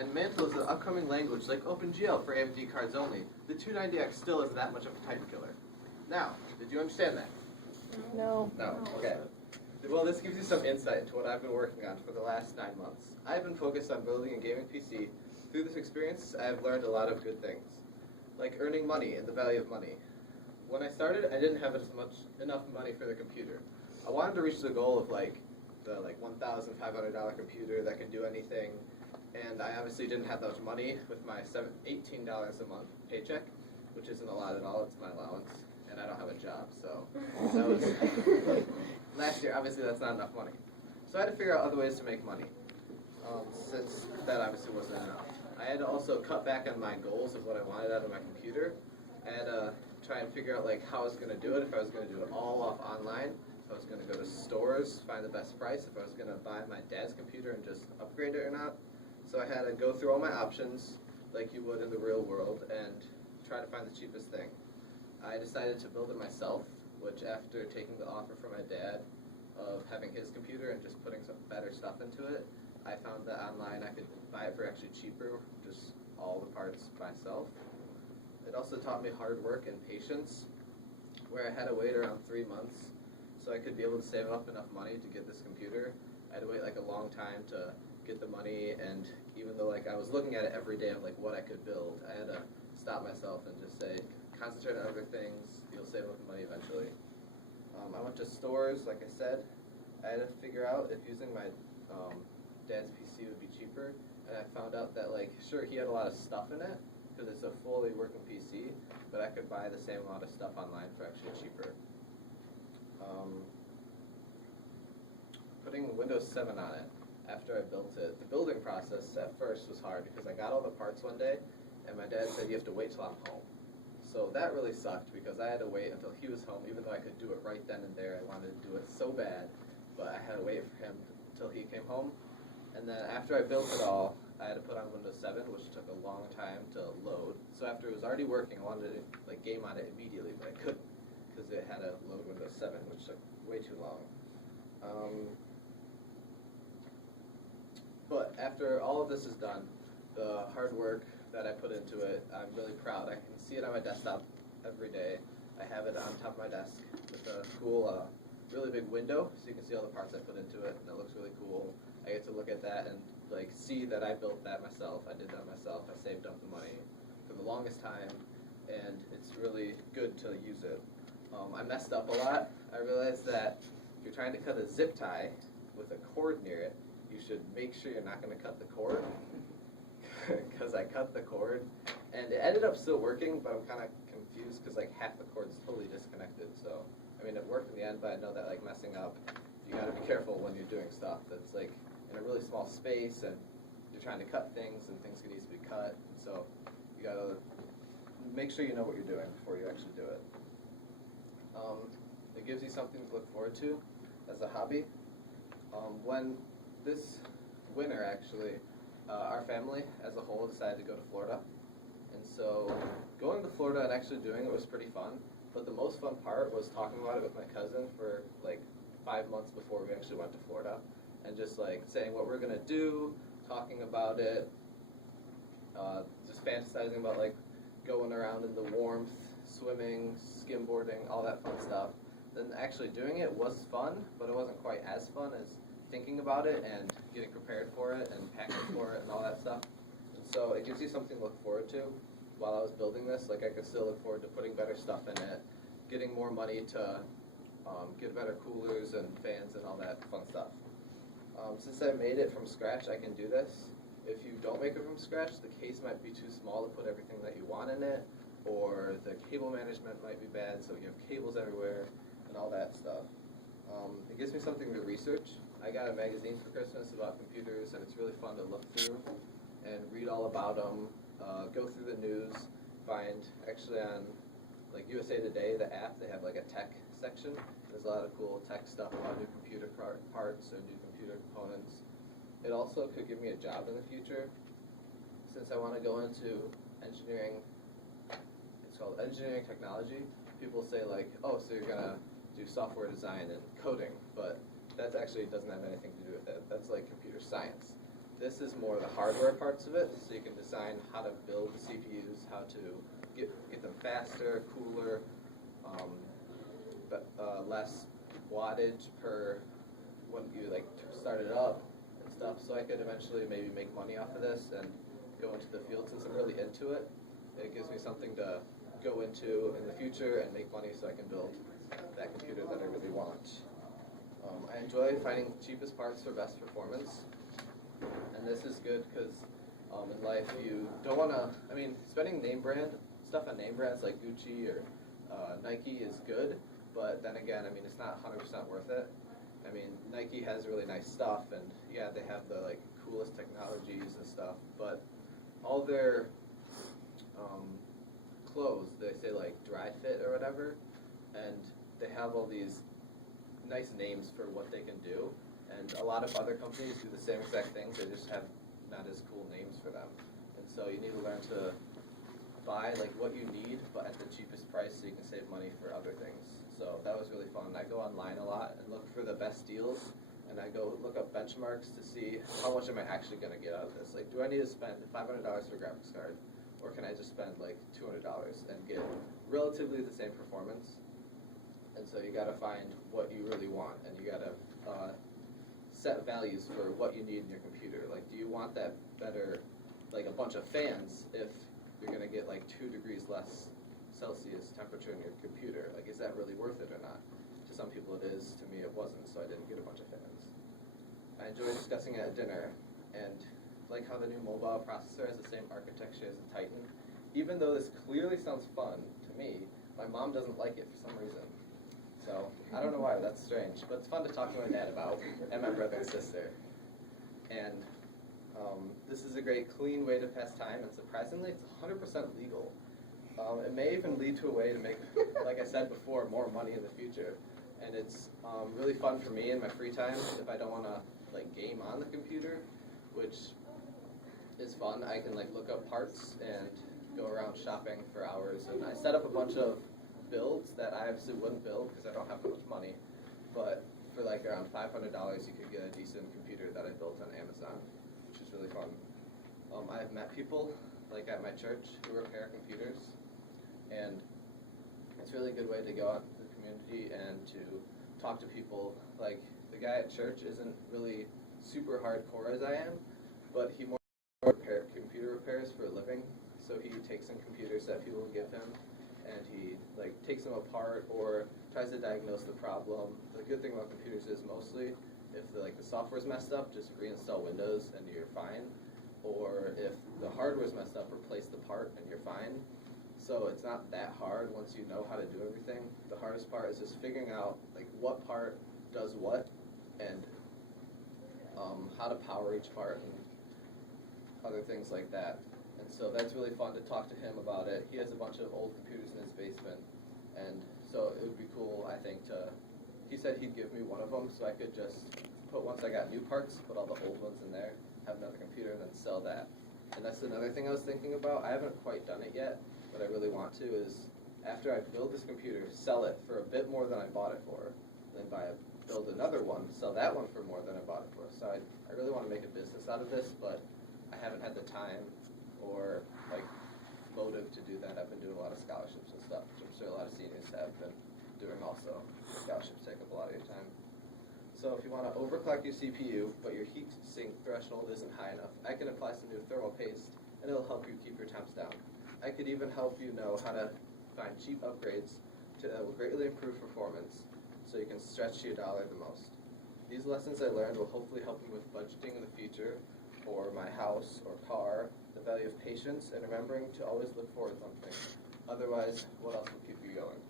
and Mantle is an upcoming language like OpenGL for AMD cards only. The 290X still isn't that much of a type killer. Now, did you understand that? No. No, okay. Well, this gives you some insight into what I've been working on for the last 9 months. I've been focused on building a gaming PC. Through this experience, I have learned a lot of good things, like earning money and the value of money. When I started, I didn't have enough money for the computer. I wanted to reach the goal of the $1,500 computer that can do anything, and I obviously didn't have that much money with my $18 a month paycheck, which isn't a lot at all. It's my allowance, and I don't have a job, so that was last year. Obviously, that's not enough money, so I had to figure out other ways to make money. Since that obviously wasn't enough, I had to also cut back on my goals of what I wanted out of my computer. I had to try and figure out how I was going to do it. If I was going to do it all off online, if I was going to go to stores, find the best price, if I was going to buy my dad's computer and just upgrade it or not. So I had to go through all my options like you would in the real world and try to find the cheapest thing. I decided to build it myself, which after taking the offer from my dad of having his computer and just putting some better stuff into it, I found that online I could buy it for actually cheaper, just all the parts myself. It also taught me hard work and patience, where I had to wait around 3 months so I could be able to save up enough money to get this computer. I had to wait a long time to get the money, and even though I was looking at it every day of what I could build, I had to stop myself and just say, concentrate on other things, you'll save up the money eventually. I went to stores, like I said. I had to figure out if using my dad's PC would be cheaper, and I found out that sure, he had a lot of stuff in it because it's a fully working PC, but I could buy the same amount of stuff online for actually cheaper. Putting Windows 7 on it after I built it, the building process at first was hard because I got all the parts one day and my dad said you have to wait till I'm home. So that really sucked because I had to wait until he was home, even though I could do it right then and there. I wanted to do it so bad, but I had to wait for him until he came home. And then after I built it all, I had to put on Windows 7, which took a long time to load. So after it was already working, I wanted to game on it immediately, but I couldn't because it had to load Windows 7, which took way too long. But after all of this is done, the hard work that I put into it, I'm really proud. I can see it on my desktop every day. I have it on top of my desk with a cool, really big window, so you can see all the parts I put into it, and it looks really cool. I get to look at that and see that I built that myself. I did that myself. I saved up the money for the longest time, and it's really good to use it. I messed up a lot. I realized that if you're trying to cut a zip tie with a cord near it, you should make sure you're not going to cut the cord, because I cut the cord, and it ended up still working, but I'm kind of confused because half the cord's totally disconnected. So I mean, it worked in the end, but I know that messing up, you got to be careful when you're doing stuff that's in a really small space, and you're trying to cut things, and things can easily be cut. So you got to make sure you know what you're doing before you actually do it. It gives you something to look forward to as a hobby. When this winter, actually, our family as a whole decided to go to Florida. And so going to Florida and actually doing it was pretty fun. But the most fun part was talking about it with my cousin for 5 months before we actually went to Florida. And just saying what we're going to do, talking about it, just fantasizing about going around in the warmth, swimming, skimboarding, all that fun stuff. Then actually doing it was fun, but it wasn't quite as fun as thinking about it and getting prepared for it and packing for it and all that stuff. And so it gives you something to look forward to. While I was building this, I could still look forward to putting better stuff in it, getting more money to get better coolers and fans and all that fun stuff. Since I made it from scratch, I can do this. If you don't make it from scratch, the case might be too small to put everything that you want in it, or the cable management might be bad, so you have cables everywhere and all that stuff. It gives me something to research. I got a magazine for Christmas about computers, and it's really fun to look through and read all about them, go through the news, find, actually on USA Today, the app, they have a tech section. There's a lot of cool tech stuff about new computer parts or new computer components. It also could give me a job in the future. Since I want to go into engineering, it's called engineering technology, people say oh, so you're going to do software design and coding, but that actually doesn't have anything to do with it. That's computer science. this is more the hardware parts of it, so you can design how to build the CPUs, how to get them faster, cooler, less wattage per when you like start it up and stuff. So I could eventually maybe make money off of this and go into the field. Since I'm really into it, it gives me something to go into in the future and make money so I can build that computer that I really want. I enjoy finding the cheapest parts for best performance, and this is good because in life you don't want to, spending name brand stuff on name brands like Gucci or Nike is good, but then again, it's not 100% worth it. Nike has really nice stuff, and yeah, they have the like coolest technologies and stuff, but all their clothes, they say like dry fit or whatever, and they have all these nice names for what they can do, and a lot of other companies do the same exact things, they just have not as cool names for them. And so you need to learn to buy like what you need, but at the cheapest price so you can save money for other things. So that was really fun. I go online a lot and look for the best deals, and I go look up benchmarks to see how much am I actually going to get out of this. Like, do I need to spend $500 for a graphics card, or can I just spend like $200 and get relatively the same performance? And so you got to find what you really want, and you got to set values for what you need in your computer. Like, do you want that better, like a bunch of fans if you're going to get like 2 degrees less Celsius temperature in your computer? Like, is that really worth it or not? To some people it is, to me it wasn't, so I didn't get a bunch of fans. I enjoy discussing it at dinner, and like how the new mobile processor has the same architecture as the Titan. Even though this clearly sounds fun to me, my mom doesn't like it for some reason. So, I don't know why, that's strange. But it's fun to talk to my dad about, and my brother and sister. And this is a great, clean way to pass time, and surprisingly, it's 100% legal. It may even lead to a way to make, like I said before, more money in the future. And it's really fun for me in my free time if I don't want to like game on the computer, which is fun. I can like look up parts and go around shopping for hours. And I set up a bunch of builds that I obviously wouldn't build because I don't have that much money, but for like around $500 you could get a decent computer that I built on Amazon, which is really fun. I've met people like at my church who repair computers, and it's a really good way to go out into the community and to talk to people. Like, the guy at church isn't really super hardcore as I am, but he more computer repairs for a living, so he takes in computers that people give him, and he like takes them apart or tries to diagnose the problem. The good thing about computers is mostly if the software's messed up, just reinstall Windows and you're fine. Or if the hardware's messed up, replace the part and you're fine. So it's not that hard once you know how to do everything. The hardest part is just figuring out like what part does what, and how to power each part and other things like that. And so that's really fun to talk to him about it. He has a bunch of old computers in his basement, and so it would be cool, I think, he said he'd give me one of them so I could just once I got new parts, put all the old ones in there, have another computer, and then sell that. And that's another thing I was thinking about. I haven't quite done it yet, but I really want to, is after I build this computer, sell it for a bit more than I bought it for, then build another one, sell that one for more than I bought it for. So I really want to make a business out of this, but I haven't had the time or like motive to do that. I've been doing a lot of scholarships and stuff, which I'm sure a lot of seniors have been doing also. Scholarships take up a lot of your time. So if you want to overclock your CPU, but your heat sink threshold isn't high enough, I can apply some new thermal paste, and it'll help you keep your temps down. I could even help you know how to find cheap upgrades that will greatly improve performance, so you can stretch your dollar the most. These lessons I learned will hopefully help me with budgeting in the future, for my house or car, the value of patience, and remembering to always look forward to something. Otherwise, what else will keep you going?